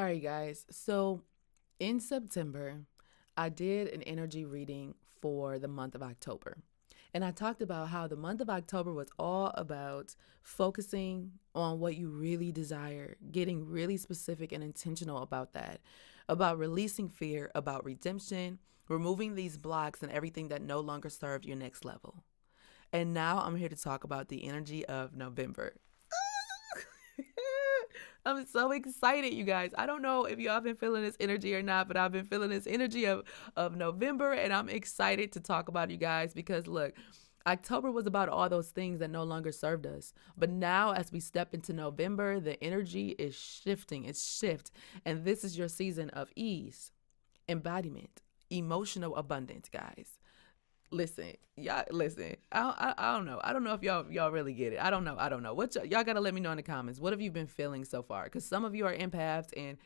All right, guys. So in September, I did an energy reading for the month of October. And I talked about how the month of October was all about focusing on what you really desire, getting really specific and intentional about that, about releasing fear, about redemption, removing these blocks and everything that no longer served your next level. And now I'm here to talk about the energy of November. I'm so excited, you guys. I don't know if y'all been feeling this energy or not, but I've been feeling this energy of November, and I'm excited to talk about you guys because look, October was about all those things that no longer served us. But now, as we step into November, the energy is shifting. It's shift. And this is your season of ease, embodiment, emotional abundance, guys. Listen, y'all. Listen, I don't know. I don't know if y'all really get it. I don't know. What y'all gotta let me know in the comments. What have you been feeling so far? Because some of you are empaths, and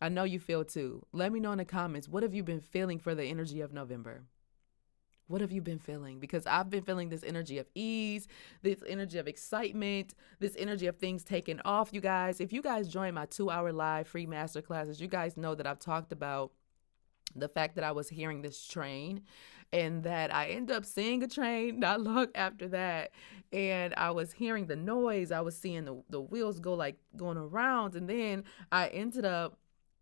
I know you feel too. Let me know in the comments. What have you been feeling for the energy of November? What have you been feeling? Because I've been feeling this energy of ease, this energy of excitement, this energy of things taking off. You guys, if you guys join my 2 hour live free masterclasses, you guys know that I've talked about the fact that I was hearing this train and that I end up seeing a train not long after that. And I was hearing the noise. I was seeing the wheels go like going around. And then I ended up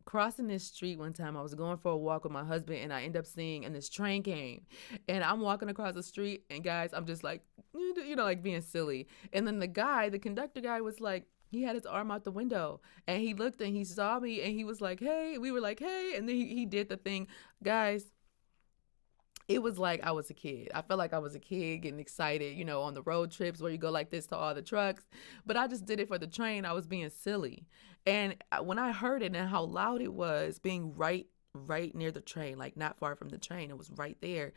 crossing this street one time. I was going for a walk with my husband and I end up seeing, and this train came and I'm walking across the street and guys, I'm just like, like being silly. And then the conductor guy was like, he had his arm out the window and he looked and he saw me and he was like, hey, we were like, hey. And then he did the thing. Guys, it was like I was a kid. I felt like I was a kid getting excited, on the road trips where you go like this to all the trucks. But I just did it for the train. I was being silly. And when I heard it and how loud it was, being right near the train, like not far from the train, it was right there.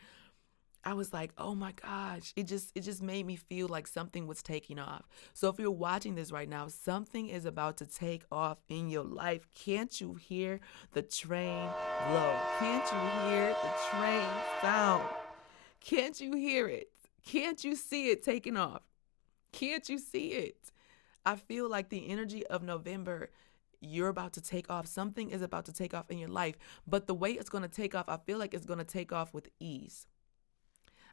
I was like, "Oh my gosh." It just made me feel like something was taking off. So if you're watching this right now, something is about to take off in your life. Can't you hear the train blow? Can't you hear the train sound? Can't you hear it? Can't you see it taking off? Can't you see it? I feel like the energy of November, you're about to take off. Something is about to take off in your life. But the way it's going to take off, I feel like it's going to take off with ease.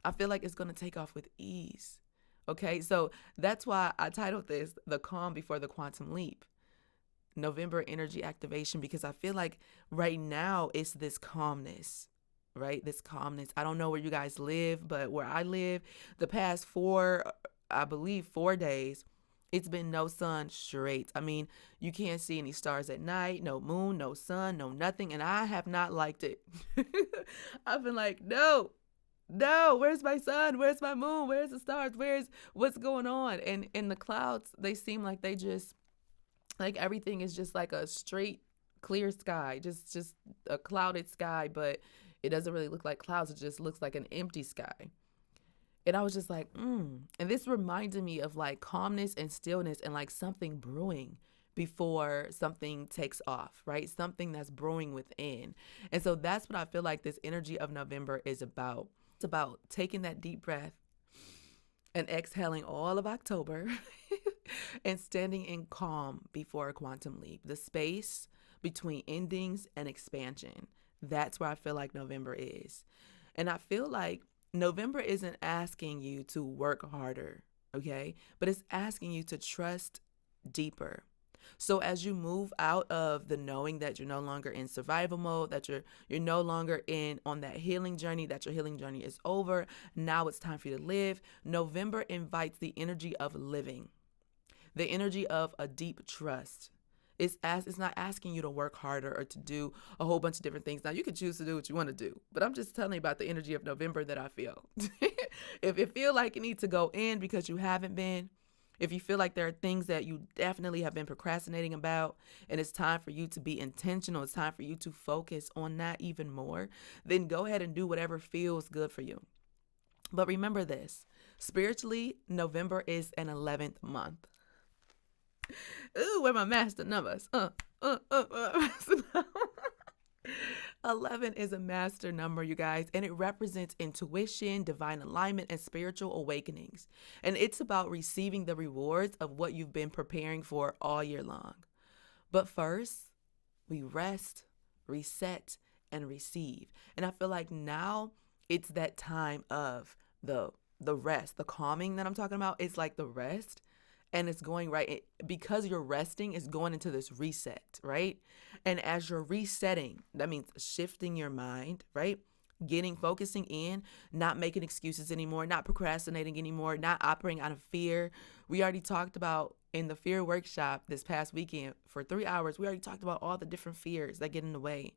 I feel like it's going to take off with ease. Okay, so that's why I titled this The Calm Before the Quantum Leap. November energy activation, because I feel like right now it's this calmness, right? This calmness. I don't know where you guys live, but where I live, the past I believe 4 days, it's been no sun straight. I mean, you can't see any stars at night, no moon, no sun, no nothing. And I have not liked it. I've been like, no, where's my sun? Where's my moon? Where's the stars? What's going on? And in the clouds, they seem like they just like everything is just like a straight clear sky, just a clouded sky, but it doesn't really look like clouds. It just looks like an empty sky. And I was just like, And this reminded me of like calmness and stillness and like something brewing before something takes off, right? Something that's brewing within. And so that's what I feel like this energy of November is about. It's about taking that deep breath and exhaling all of October and standing in calm before a quantum leap. The space between endings and expansion. That's where I feel like November is. And I feel like November isn't asking you to work harder, okay? But it's asking you to trust deeper. So as you move out of the knowing that you're no longer in survival mode, that you're no longer in on that healing journey, that your healing journey is over, now it's time for you to live. November invites the energy of living, the energy of a deep trust. It's not asking you to work harder or to do a whole bunch of different things. Now you can choose to do what you want to do, but I'm just telling you about the energy of November that I feel. If you feel like you need to go in because you haven't been, if you feel like there are things that you definitely have been procrastinating about and it's time for you to be intentional, it's time for you to focus on that even more, then go ahead and do whatever feels good for you. But remember this, spiritually, November is an 11th month. Ooh, where my master numbers? 11 is a master number, you guys, and it represents intuition, divine alignment, and spiritual awakenings. And it's about receiving the rewards of what you've been preparing for all year long. But first, We rest, reset, and receive. And I feel like now it's that time of the the rest, the calming that I'm talking about. It's like the rest, and it's going right because you're resting. It's going into this reset, right? And as you're resetting, that means shifting your mind, right? Getting focusing in, not making excuses anymore, not procrastinating anymore, not operating out of fear. We already talked about in the fear workshop this past weekend for 3 hours. We already talked about all the different fears that get in the way.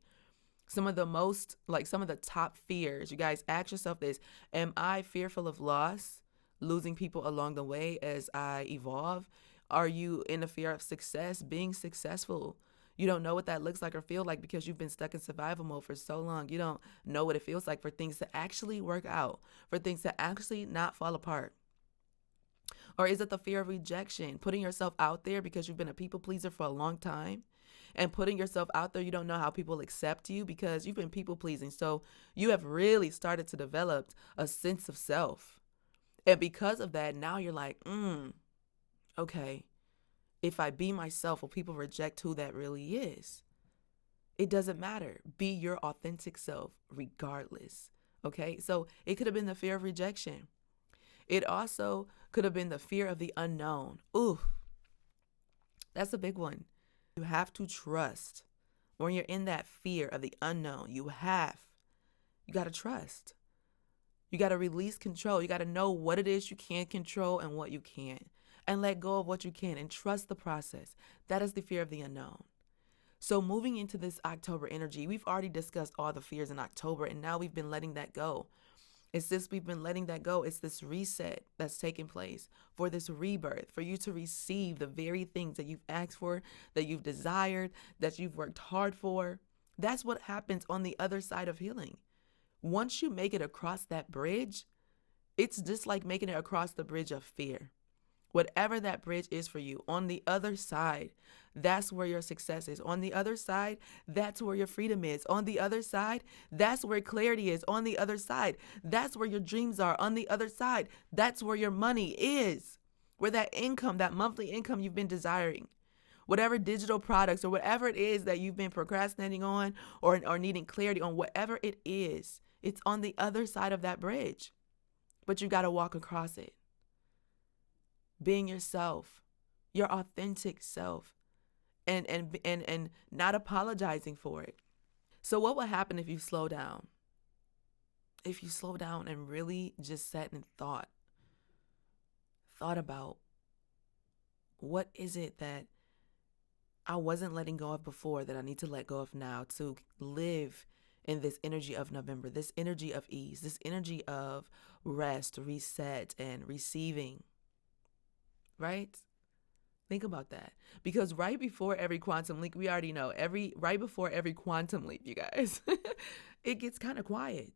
Some of the most, like some of the top fears. You guys ask yourself this: am I fearful of loss, losing people along the way as I evolve? Are you in the fear of success, being successful? You don't know what that looks like or feel like because you've been stuck in survival mode for so long. You don't know what it feels like for things to actually work out, for things to actually not fall apart. Or is it the fear of rejection, putting yourself out there because you've been a people pleaser for a long time? And putting yourself out there, you don't know how people accept you because you've been people pleasing. So you have really started to develop a sense of self. And because of that, now you're like, okay, if I be myself, will people reject who that really is? It doesn't matter. Be your authentic self regardless. Okay. So it could have been the fear of rejection. It also could have been the fear of the unknown. Ooh, that's a big one. You have to trust when you're in that fear of the unknown. You got to trust. You got to release control. You got to know what it is you can control and what you can't, and let go of what you can and trust the process. That is the fear of the unknown. So, moving into this October energy, we've already discussed all the fears in October, and now we've been letting that go. It's this we've been letting that go. It's this reset that's taking place for this rebirth, for you to receive the very things that you've asked for, that you've desired, that you've worked hard for. That's what happens on the other side of healing. Once you make it across that bridge, it's just like making it across the bridge of fear. Whatever that bridge is for you, on the other side, that's where your success is. On the other side, that's where your freedom is. On the other side, that's where clarity is. On the other side, that's where your dreams are. On the other side, that's where your money is. Where that income, that monthly income you've been desiring, whatever digital products or whatever it is that you've been procrastinating on or needing clarity on, whatever it is, it's on the other side of that bridge. But you got to walk across it. Being yourself, your authentic self, and not apologizing for it. So what would happen if you slow down? If you slow down and really just sat and thought about what is it that I wasn't letting go of before that I need to let go of now to live in this energy of November, this energy of ease, this energy of rest, reset, and receiving, right? Think about that. Because right before every quantum leap, we already know right before every quantum leap, you guys, it gets kind of quiet.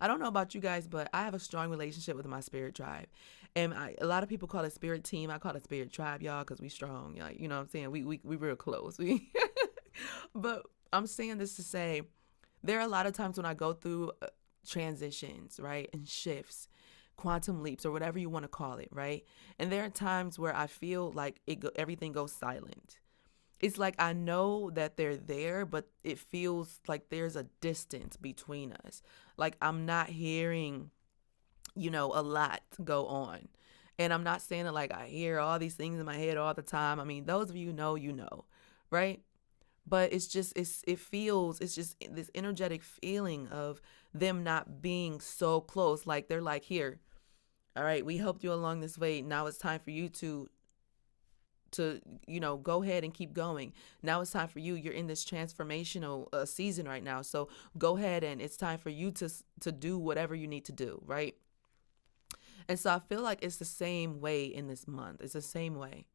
I don't know about you guys, but I have a strong relationship with my spirit tribe. And a lot of people call it spirit team. I call it spirit tribe, y'all, because we strong. Like, you know what I'm saying? We real close. But I'm saying this to say there are a lot of times when I go through transitions, right? And shifts, quantum leaps, or whatever you want to call it, right? And there are times where I feel like everything goes silent. It's like I know that they're there, but it feels like there's a distance between us. Like I'm not hearing, a lot go on. And I'm not saying that like I hear all these things in my head all the time. I mean, those of you know, right? But it's just this energetic feeling of them not being so close. Like they're like, here, all right, we helped you along this way. Now it's time for you to go ahead and keep going. Now it's time for you. You're in this transformational season right now. So go ahead, and it's time for you to do whatever you need to do, right? And so I feel like it's the same way in this month. It's the same way.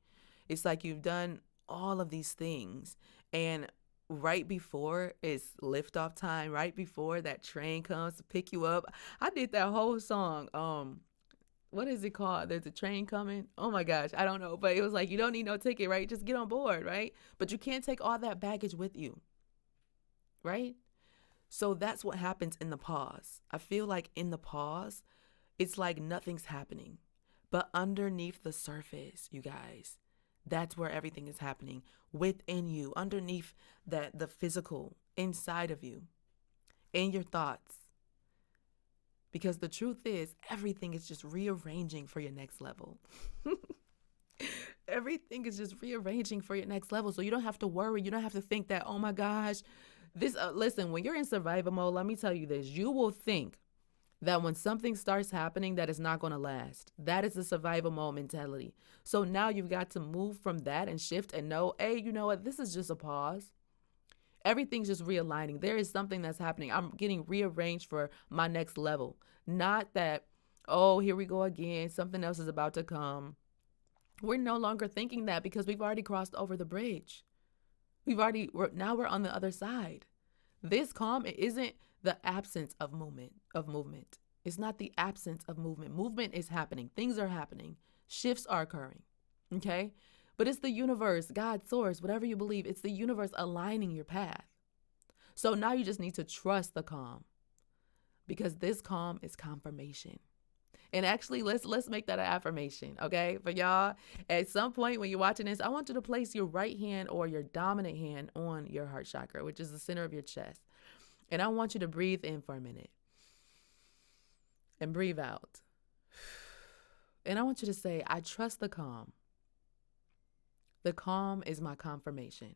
It's like you've done all of these things, and right before it's liftoff time, right before that train comes to pick you up, I did that whole song. What is it called? There's a train coming. Oh my gosh, I don't know, but it was like you don't need no ticket, right? Just get on board, right? But you can't take all that baggage with you, right? So that's what happens in the pause. I feel like in the pause, it's like nothing's happening. But underneath the surface, you guys, That's where everything is happening within you, underneath the physical, inside of you, in your thoughts. Because the truth is, everything is just rearranging for your next level. Everything is just rearranging for your next level. So you don't have to worry. You don't have to think that, oh my gosh, this, listen, when you're in survival mode, let me tell you this, you will think that when something starts happening that is not going to last. That is the survival mode mentality. So now you've got to move from that and shift and know, hey, you know what? This is just a pause. Everything's just realigning. There is something that's happening. I'm getting rearranged for my next level. Not that, oh, here we go again. Something else is about to come. We're no longer thinking that because we've already crossed over the bridge. Now we're on the other side. This calm isn't the absence of movement. It's not the absence of movement. Movement is happening. Things are happening. Shifts are occurring. Okay? But it's the universe, God, source, whatever you believe, it's the universe aligning your path. So now you just need to trust the calm, because this calm is confirmation. And actually, let's make that an affirmation, okay? For y'all, at some point when you're watching this, I want you to place your right hand or your dominant hand on your heart chakra, which is the center of your chest. And I want you to breathe in for a minute and breathe out. And I want you to say, I trust the calm. The calm is my confirmation.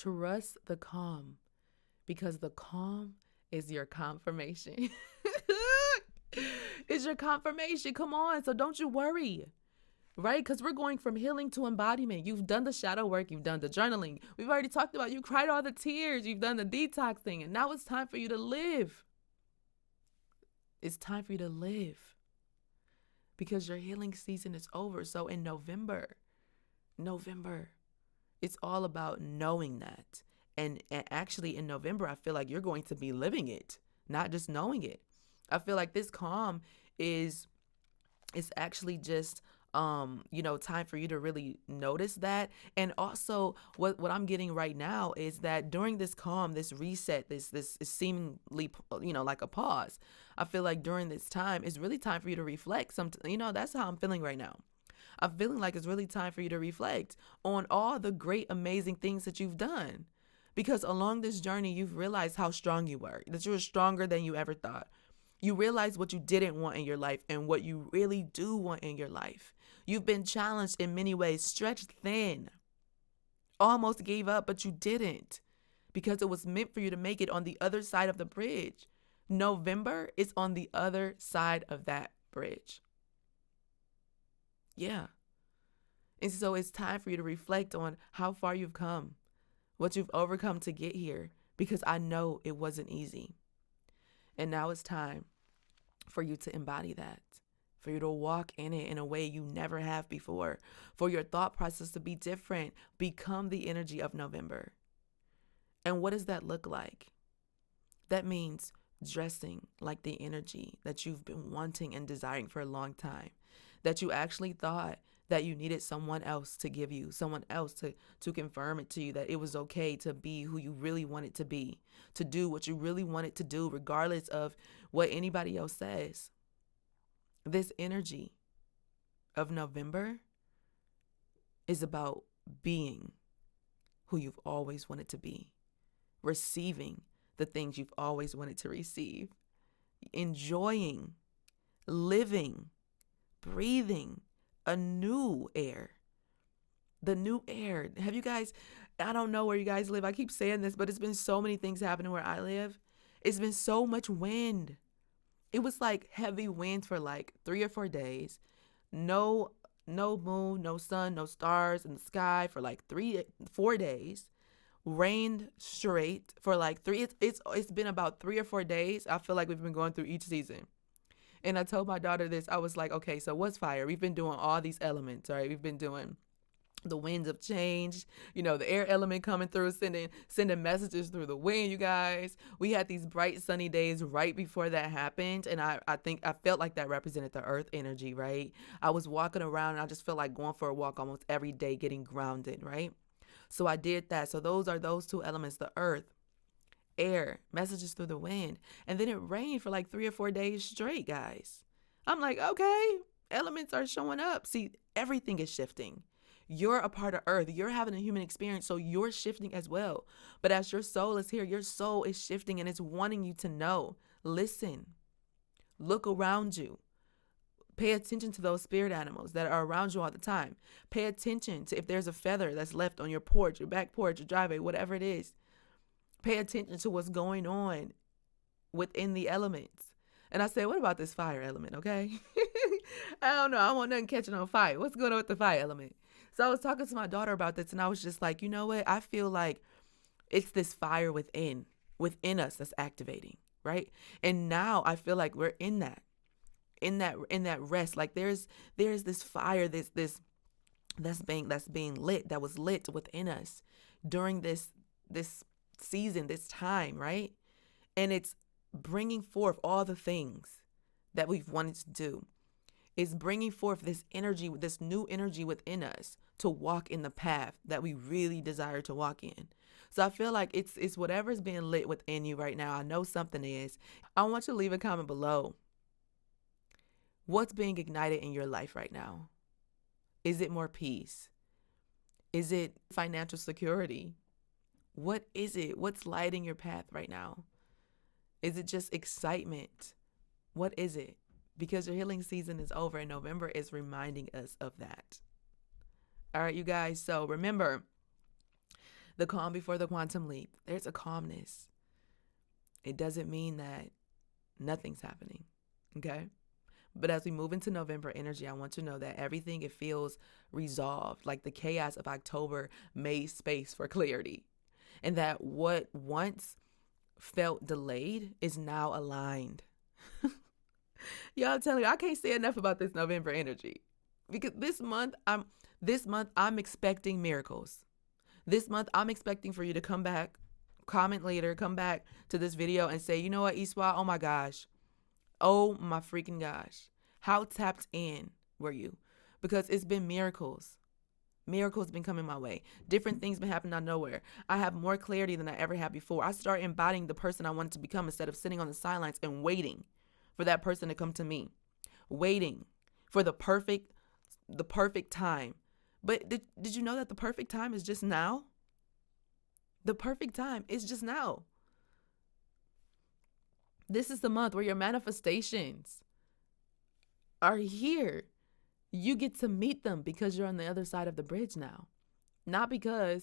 Trust the calm, because the calm is your confirmation. It's your confirmation. Come on. So don't you worry, right? Because we're going from healing to embodiment. You've done the shadow work. You've done the journaling. We've already talked about, you cried all the tears. You've done the detoxing. And now it's time for you to live. It's time for you to live, because your healing season is over. So in November, it's all about knowing that. And actually in November, I feel like you're going to be living it, not just knowing it. I feel like this calm is actually just time for you to really notice that. And also what I'm getting right now is that during this calm, this reset, this is seemingly, like a pause. I feel like during this time, it's really time for you to reflect. That's how I'm feeling right now. I'm feeling like it's really time for you to reflect on all the great, amazing things that you've done. Because along this journey, you've realized how strong you were, that you were stronger than you ever thought. You realize what you didn't want in your life and what you really do want in your life. You've been challenged in many ways, stretched thin, almost gave up, but you didn't, because it was meant for you to make it on the other side of the bridge. November is on the other side of that bridge. Yeah. And so it's time for you to reflect on how far you've come, what you've overcome to get here, because I know it wasn't easy. And now it's time for you to embody that, for you to walk in it in a way you never have before, for your thought process to be different, become the energy of November. And what does that look like? That means dressing like the energy that you've been wanting and desiring for a long time, that you actually thought that you needed someone else to give you, someone else to confirm it to you, that it was okay to be who you really wanted to be, to do what you really wanted to do, regardless of what anybody else says. This energy of November is about being who you've always wanted to be, receiving the things you've always wanted to receive, enjoying, living, breathing a new air. The new air. Have you guys, I don't know where you guys live. I keep saying this, but it's been so many things happening where I live. It's been so much wind. It was like heavy winds for like 3 or 4 days. No moon, no sun, no stars in the sky for like 4 days. Rained straight for like it's been about 3 or 4 days. I feel like we've been going through each season. And I told my daughter this. I was like, okay, so what's fire? We've been doing all these elements, right? We've been doing the winds of change, the air element coming through, sending messages through the wind, you guys. We had these bright sunny days right before that happened. And I think I felt like that represented the earth energy, right? I was walking around and I just felt like going for a walk almost every day, getting grounded, right? So I did that. So those are those two elements, the earth, air, messages through the wind. And then it rained for like 3 or 4 days straight, guys. I'm like, okay, elements are showing up. See, everything is shifting. You're a part of earth. You're having a human experience, so you're shifting as well. But as your soul is here, your soul is shifting and it's wanting you to know. Listen, look around you. Pay attention to those spirit animals that are around you all the time. Pay attention to if there's a feather that's left on your porch, your back porch, your driveway, whatever it is. Pay attention to what's going on within the elements. And I said, what about this fire element, okay? I don't know. I want nothing catching on fire. What's going on with the fire element? So I was talking to my daughter about this, and I was just like, you know what? I feel like it's this fire within us that's activating, right? And now I feel like we're in that rest. Like there's this fire, this that's being lit, that was lit within us during this season, this time, right? And it's bringing forth all the things that we've wanted to do. It's bringing forth this energy, this new energy within us to walk in the path that we really desire to walk in. So I feel like it's whatever's being lit within you right now. I know something is. I want you to leave a comment below. What's being ignited in your life right now? Is it more peace? Is it financial security? What is it? What's lighting your path right now? Is it just excitement? What is it? Because your healing season is over and November is reminding us of that. All right, you guys. So remember, the calm before the quantum leap. There's a calmness. It doesn't mean that nothing's happening. Okay? But as we move into November energy, I want to know that everything, it feels resolved. Like the chaos of October made space for clarity. And that what once felt delayed is now aligned. Y'all, I'm telling you, I can't say enough about this November energy. Because this month I'm expecting miracles. This month I'm expecting for you to come back, comment later, come back to this video and say, you know what, Iswa, oh my gosh. Oh my freaking gosh. How tapped in were you? Because it's been miracles. Miracles been coming my way. Different things been happening out of nowhere. I have more clarity than I ever had before. I start embodying the person I wanted to become instead of sitting on the sidelines and waiting for that person to come to me. Waiting for the perfect time. But did you know that the perfect time is just now? The perfect time is just now. This is the month where your manifestations are here. You get to meet them because you're on the other side of the bridge now. Not because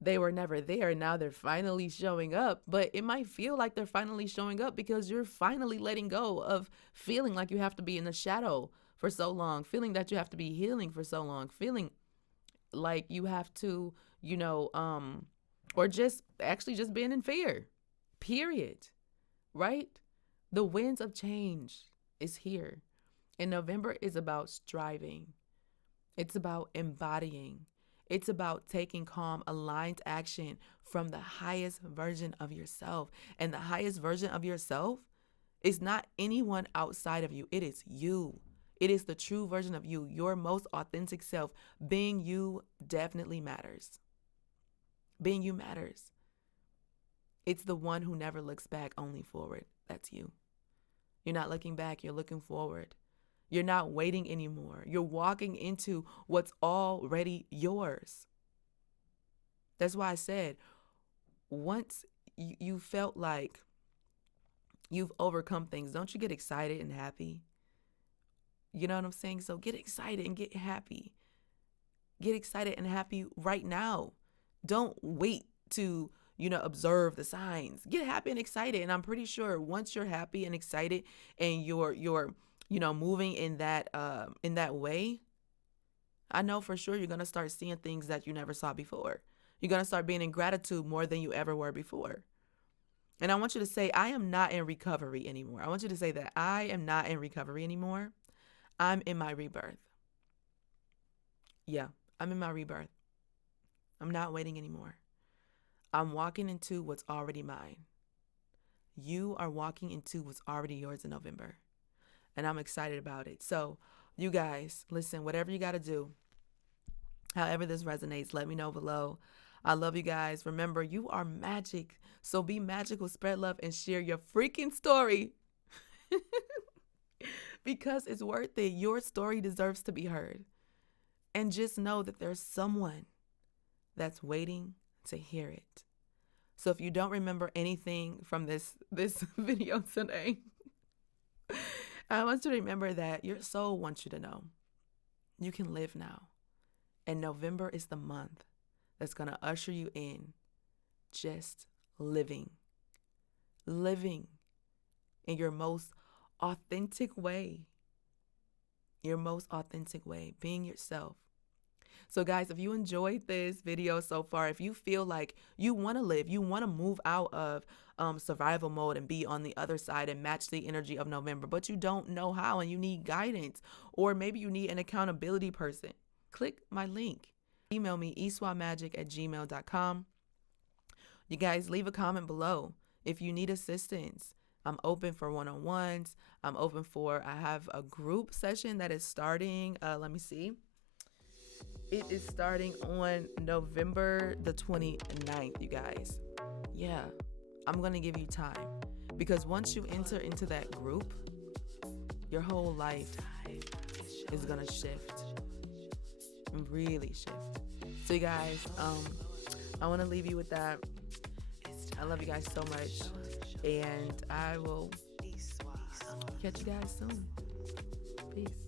they were never there and now they're finally showing up, but it might feel like they're finally showing up because you're finally letting go of feeling like you have to be in the shadow for so long, feeling that you have to be healing for so long, feeling like you have to, or just actually just being in fear, period. Right? The winds of change is here. And November is about striving. It's about embodying. It's about taking calm, aligned action from the highest version of yourself. And the highest version of yourself is not anyone outside of you. It is you. It is the true version of you, your most authentic self. Being you definitely matters. Being you matters. It's the one who never looks back, only forward. That's you. You're not looking back, you're looking forward. You're not waiting anymore. You're walking into what's already yours. That's why I said, once you felt like you've overcome things, don't you get excited and happy? You know what I'm saying? So get excited and get happy. Get excited and happy right now. Don't wait to observe the signs. Get happy and excited. And I'm pretty sure once you're happy and excited and you're moving in that way, I know for sure you're going to start seeing things that you never saw before. You're going to start being in gratitude more than you ever were before. And I want you to say, I am not in recovery anymore. I want you to say that I am not in recovery anymore. I'm in my rebirth. Yeah, I'm in my rebirth. I'm not waiting anymore. I'm walking into what's already mine. You are walking into what's already yours in November. And I'm excited about it. So, you guys, listen, whatever you got to do, however this resonates, let me know below. I love you guys. Remember, you are magic. So be magical, spread love, and share your freaking story. Because it's worth it. Your story deserves to be heard. And just know that there's someone that's waiting to hear it. So if you don't remember anything from this video today, I want you to remember that your soul wants you to know you can live now. And November is the month that's going to usher you in just living in your most authentic way, being yourself. So guys, if you enjoyed this video so far, if you feel like you want to live, you want to move out of survival mode and be on the other side and match the energy of November, but you don't know how and you need guidance, or maybe you need an accountability person, click my link. Email me, eswamagic@gmail.com. You guys leave a comment below if you need assistance. I'm open for one-on-ones. I have a group session that is starting. Let me see. It is starting on November the 29th, you guys. Yeah, I'm going to give you time, because once you enter into that group, your whole life is going to shift, really shift. So you guys, I want to leave you with that. I love you guys so much, and I will catch you guys soon. Peace.